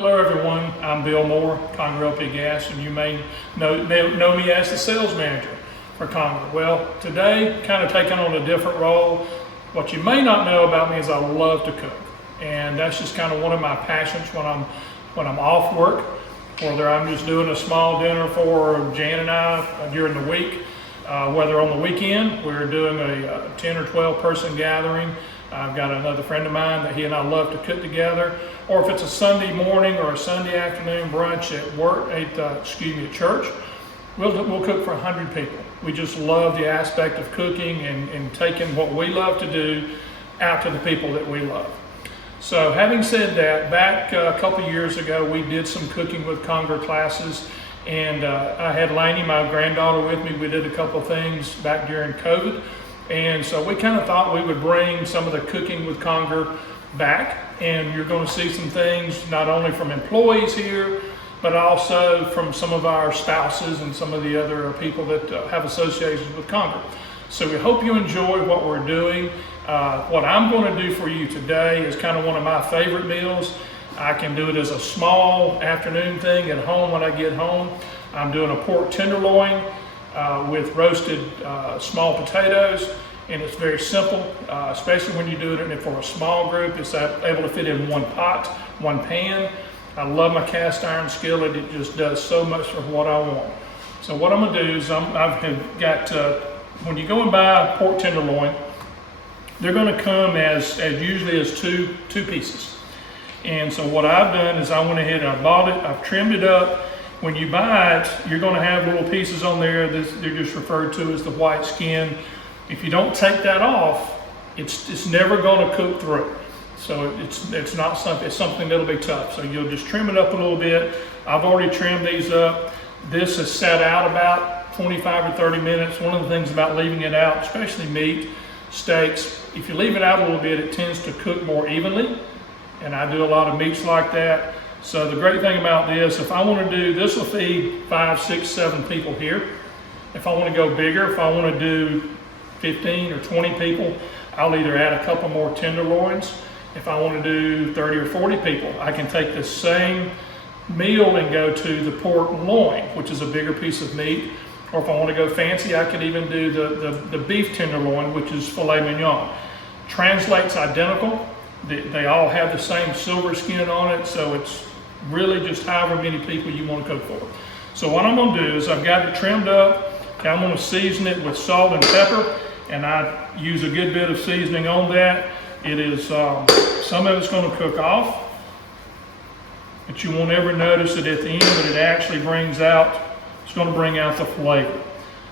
Hello everyone, I'm Bill Moore, Conger LP Gas, and you may know me as the sales manager for Conger. Well, today, kind of taking on a different role. What you may not know about me is I love to cook, and that's just kind of one of my passions when I'm off work, whether I'm just doing a small dinner for Jan and I during the week, whether on the weekend we're doing a 10 or 12 person gathering. I've got another friend of mine that he and I love to cook together, or if it's a Sunday morning or a Sunday afternoon brunch at work, at church, we'll cook for 100 people. We just love the aspect of cooking and taking what we love to do out to the people that we love. So having said that, back a couple years ago, we did some cooking with Conger classes, and I had Lainey, my granddaughter, with me. We did a couple things back during COVID. And so we kind of thought we would bring some of the cooking with Conger back, and you're going to see some things not only from employees here, but also from some of our spouses and some of the other people that have associations with Conger. So we hope you enjoy what we're doing. What I'm going to do for you today is kind of one of my favorite meals. I can do it as a small afternoon thing at home when I get home. I'm doing a pork tenderloin with roasted small potatoes, and it's very simple, especially when you do it for a small group. It's able to fit in one pot, one pan. I love my cast iron skillet. It just does so much for what I want. So what I'm gonna do is I've got, when you go and buy pork tenderloin, they're gonna come as usually as two pieces. And so what I've done is I went ahead and I bought it, I've trimmed it up. When you buy it, you're going to have little pieces on there that they're just referred to as the white skin. If you don't take that off, it's never going to cook through. So it's not something, it's something that'll be tough. So you'll just trim it up a little bit. I've already trimmed these up. This is set out about 25 or 30 minutes. One of the things about leaving it out, especially meat, steaks, if you leave it out a little bit, it tends to cook more evenly. And I do a lot of meats like that. So the great thing about this, if I want to do, this will feed 5, 6, 7 people here. If I want to go bigger, if I want to do 15 or 20 people, I'll either add a couple more tenderloins. If I want to do 30 or 40 people, I can take the same meal and go to the pork loin, which is a bigger piece of meat. Or if I want to go fancy, I could even do the beef tenderloin, which is filet mignon. Translates identical. They all have the same silver skin on it, so it's really just however many people you want to cook for. So what I'm going to do is I've got it trimmed up. I'm going to season it with salt and pepper, and I use a good bit of seasoning on that. It is, some of it's going to cook off, but you won't ever notice it at the end, but it actually brings out, it's going to bring out the flavor.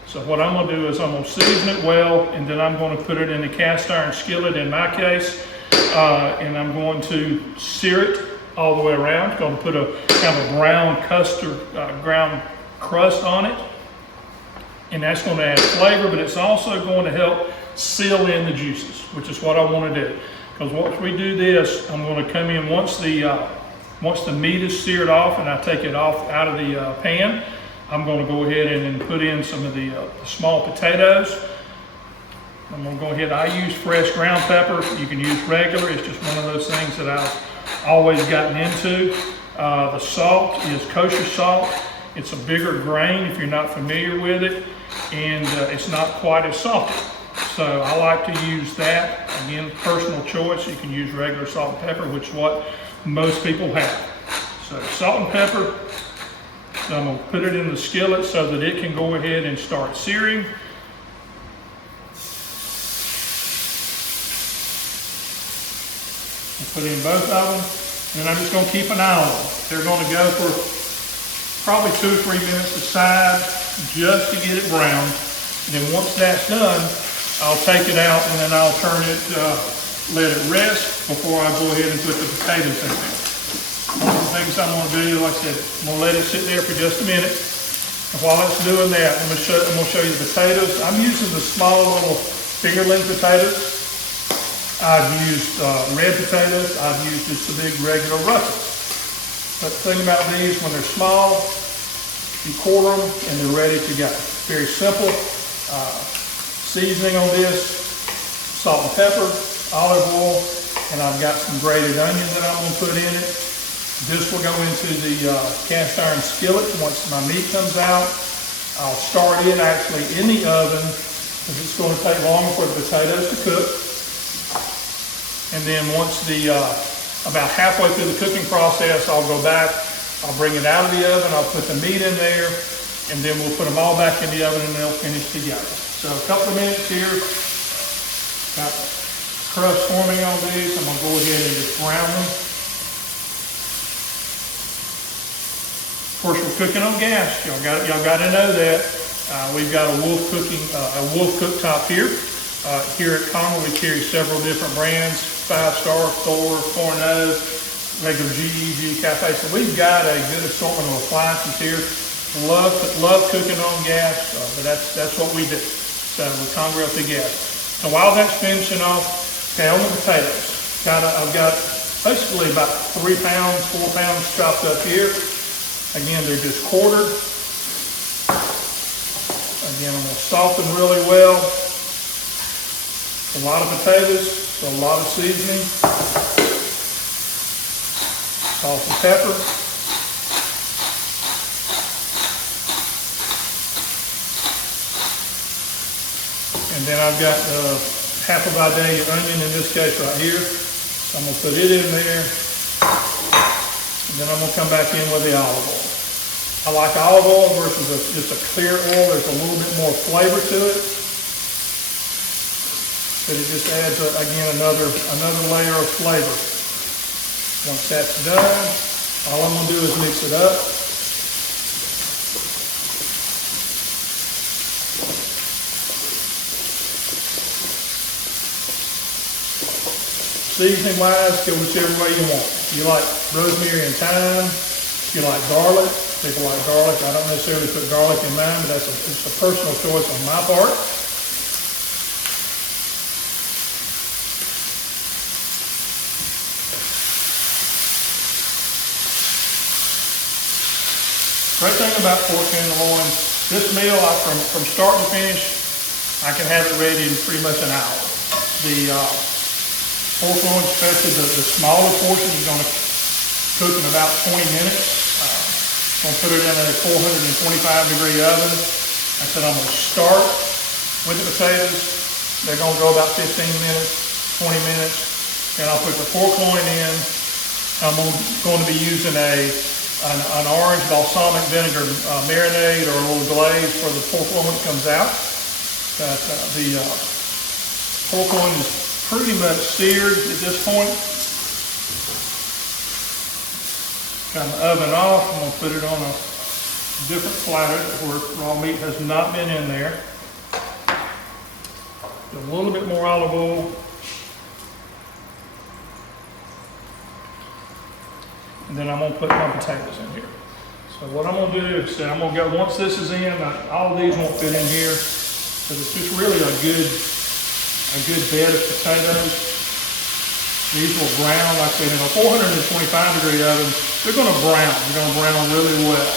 So what I'm going to do is I'm going to season it well, and then I'm going to put it in the cast iron skillet in my case, and I'm going to sear it all the way around. Going to put a kind of a brown custard, ground crust on it, and that's going to add flavor, but it's also going to help seal in the juices, which is what I want to do. Because once we do this, I'm going to come in once the meat is seared off and I take it off out of the pan. I'm going to go ahead and put in some of the small potatoes. I'm going to go ahead. I use fresh ground pepper. You can use regular. It's just one of those things that I've always gotten into. The salt is kosher salt. It's a bigger grain if you're not familiar with it, and it's not quite as salty. So I like to use that. Again, personal choice. You can use regular salt and pepper, which is what most people have. So salt and pepper. So I'm going to put it in the skillet so that it can go ahead and start searing. Put in both of them, and I'm just going to keep an eye on them. They're going to go for probably 2 or 3 minutes aside just to get it brown. And then once that's done, I'll take it out and then I'll turn it, let it rest before I go ahead and put the potatoes in there. One of the things I'm going to do, like I said, I'm going to let it sit there for just a minute. And while it's doing that, I'm going to show you the potatoes. I'm using the small little fingerling potatoes. I've used red potatoes. I've used just the big regular Russels. But the thing about these, when they're small, you quarter them and they're ready to go. Very simple. Seasoning on this, salt and pepper, olive oil, and I've got some grated onion that I'm going to put in it. This will go into the cast iron skillet. Once my meat comes out, I'll start it actually in the oven because it's going to take longer for the potatoes to cook. And then once about halfway through the cooking process, I'll go back, I'll bring it out of the oven, I'll put the meat in there, and then we'll put them all back in the oven and they'll finish together. So a couple of minutes here, got crust forming on these. I'm gonna go ahead and just brown them. Of course, we're cooking on gas. Y'all got to know that. We've got a Wolf cooktop here. Here at Conger, we carry several different brands: 5-Star, Thor, Forno, regular GE, Cafe. So we've got a good assortment of appliances here. Love cooking on gas, but that's what we do. So with Conger LP Gas. So while that's finishing off, okay, on the potatoes, I've got basically about 3 pounds, 4 pounds chopped up here. Again, they're just quartered. Again, I'm going to soften really well. A lot of potatoes, so a lot of seasoning. Salt and pepper. And then I've got half a Vidalia onion in this case right here. So I'm going to put it in there. And then I'm going to come back in with the olive oil. I like olive oil versus just a clear oil. There's a little bit more flavor to it. But it just adds, again, another layer of flavor. Once that's done, all I'm going to do is mix it up. Seasoning wise, go whichever way you want. If you like rosemary and thyme, if you like garlic, people like garlic. I don't necessarily put garlic in mine, but it's a personal choice on my part. Great thing about pork tenderloin, this meal, from start to finish, I can have it ready in pretty much an hour. The pork loin, especially the smaller portion, is going to cook in about 20 minutes. I'm going to put it in a 425-degree oven. I said I'm going to start with the potatoes. They're going to go about 15 minutes, 20 minutes. And I'll put the pork loin in. I'm going to be using an orange balsamic vinegar marinade or a little glaze for the pork loin when it comes out. But the pork loin is pretty much seared at this point. Got the oven off. I'm going to put it on a different platter where raw meat has not been in there. A little bit more olive oil. And then I'm going to put my potatoes in here. So what I'm going to do is I'm going to go, once this is in, all of these won't fit in here, because it's just really a good bed of potatoes. These will brown, like I said, in a 425-degree oven. They're going to brown. They're going to brown really well.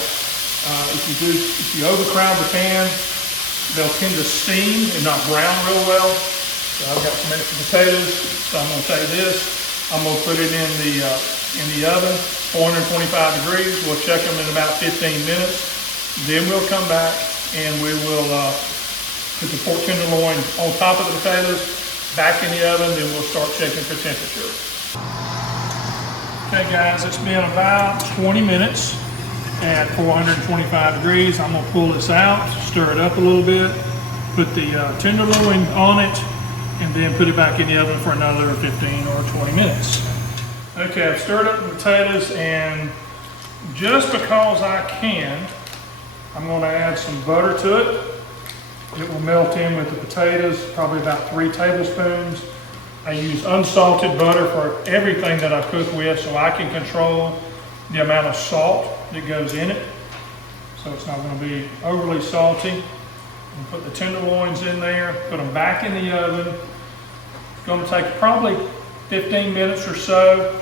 If you overcrowd the pan, they'll tend to steam and not brown real well. So I've got some extra potatoes. So I'm going to take this. I'm going to put it in the oven, 425 degrees. We'll check them in about 15 minutes. Then we'll come back and we will put the pork tenderloin on top of the potatoes, back in the oven, then we'll start checking for temperature. Okay guys, it's been about 20 minutes at 425 degrees. I'm gonna pull this out, stir it up a little bit, put the tenderloin on it, and then put it back in the oven for another 15 or 20 minutes. Okay, I've stirred up the potatoes, and just because I can, I'm gonna add some butter to it. It will melt in with the potatoes, probably about 3 tablespoons. I use unsalted butter for everything that I cook with, so I can control the amount of salt that goes in it. So it's not going to be overly salty. And put the tenderloins in there, put them back in the oven. It's going to take probably 15 minutes or so.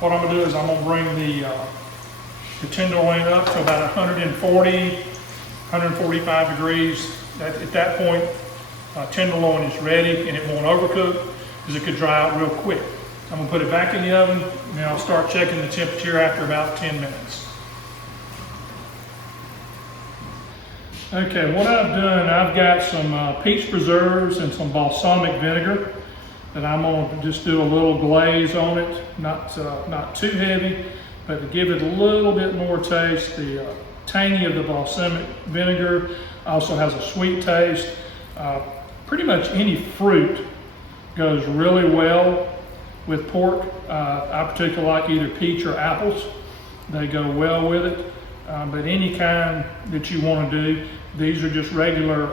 What I'm going to do is I'm going to bring the tenderloin up to about 140, 145 degrees. At that point, tenderloin is ready and it won't overcook because it could dry out real quick. I'm gonna put it back in the oven, and then I'll start checking the temperature after about 10 minutes. Okay, what I've done, I've got some peach preserves and some balsamic vinegar that I'm gonna just do a little glaze on it, not too heavy, but to give it a little bit more taste. The tangy of the balsamic vinegar also has a sweet taste. Pretty much any fruit goes really well with pork. I particularly like either peach or apples. They go well with it. But any kind that you want to do, these are just regular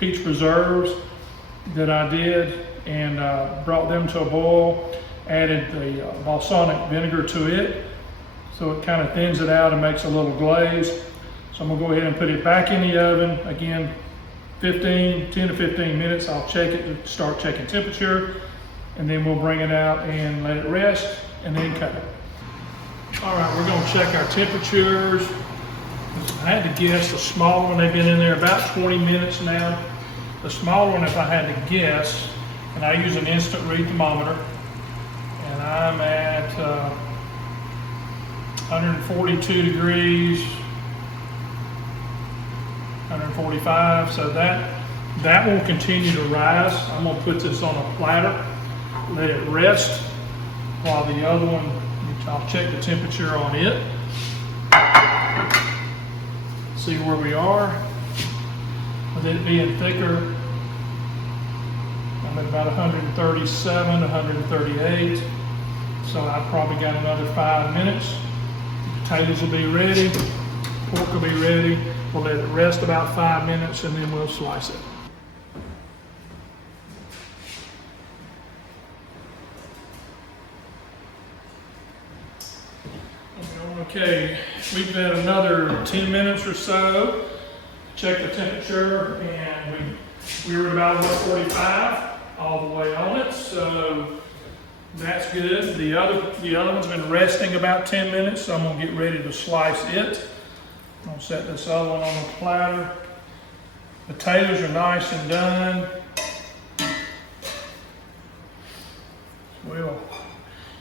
peach preserves that I did, and brought them to a boil, added the balsamic vinegar to it, so it kind of thins it out and makes a little glaze. So I'm gonna go ahead and put it back in the oven. Again, 10 to 15 minutes. I'll check it, start checking temperature, and then we'll bring it out and let it rest, and then cut it. All right, we're gonna check our temperatures. I had to guess the small one, they've been in there about 20 minutes now. The small one, if I had to guess, and I use an instant read thermometer, and I'm at 142 degrees, 145, so that will continue to rise. I'm gonna put this on a platter, let it rest, while the other one, which I'll check the temperature on it, see where we are. With it being thicker, I'm at about 137, 138, so I've probably got another 5 minutes. Potatoes will be ready, pork will be ready. We'll let it rest about 5 minutes, and then we'll slice it. Okay, we've got another 10 minutes or so. Check the temperature, and we were at about 145 all the way on it, so that's good. The other one's been resting about 10 minutes, so I'm gonna get ready to slice it. I'm gonna set this other one on the platter. Potatoes are nice and done. Well,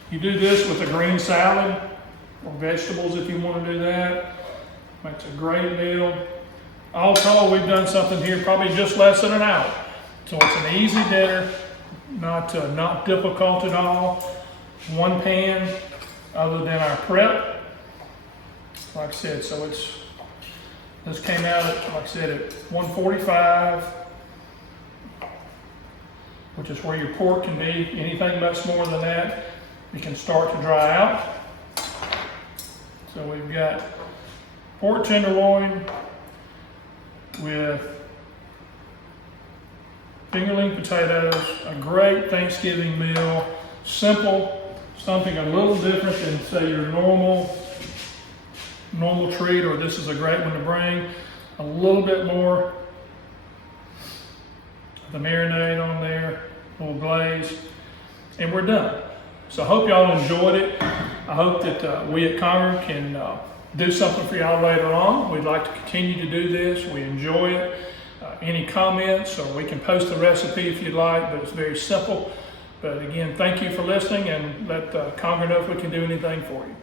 you do this with a green salad or vegetables if you want to do that. Makes a great meal. All told, we've done something here probably just less than an hour. So it's an easy dinner, not difficult at all. One pan, other than our prep. Like I said, so this came out at, like I said, at 145, which is where your pork can be. Anything much more than that, it can start to dry out. So we've got pork tenderloin with fingerling potatoes, a great Thanksgiving meal, simple, something a little different than say your normal treat, or this is a great one to bring. A little bit more of the marinade on there, a little glaze, and we're done. So I hope y'all enjoyed it. I hope that we at Conger can do something for y'all later on. We'd like to continue to do this. We enjoy it. Any comments, or we can post the recipe if you'd like, but it's very simple. But again, thank you for listening, and let Conger know if we can do anything for you.